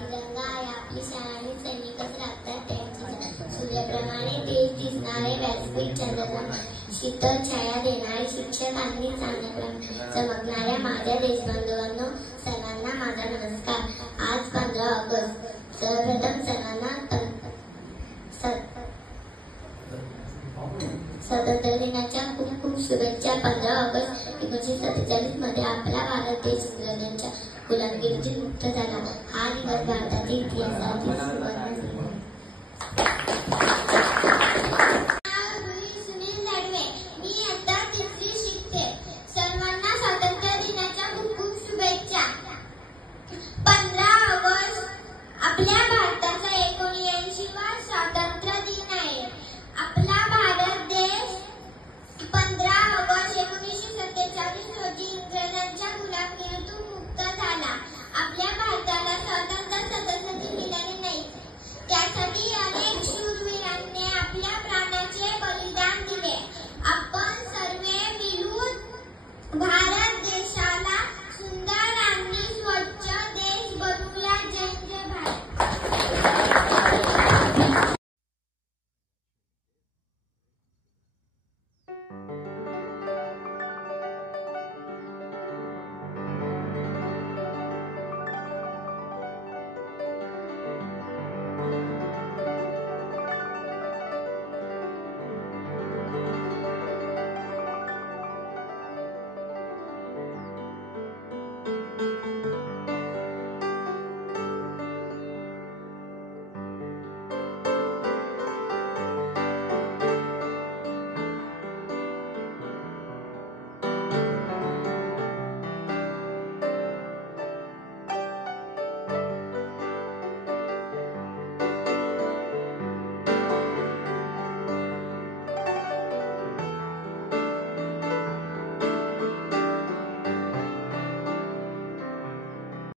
तिरंगा आहे आपली शान आणि सैनिकच राखतात त्यांची सूर्याप्रमाणे तेज दिसणारे व्यासपीठ चंद्रकांत शीतल छाया देणारे शिक्षक आणि चमकणाऱ्या माझ्या देशबांधवांनो सर्वांना माझा नमस्कार. आज 15 ऑगस्ट. सर्वप्रथम सर्वांना स्वातंत्र्य दिनाच्या खूप खूप शुभेच्छा. 15 ऑगस्ट 1947 मध्ये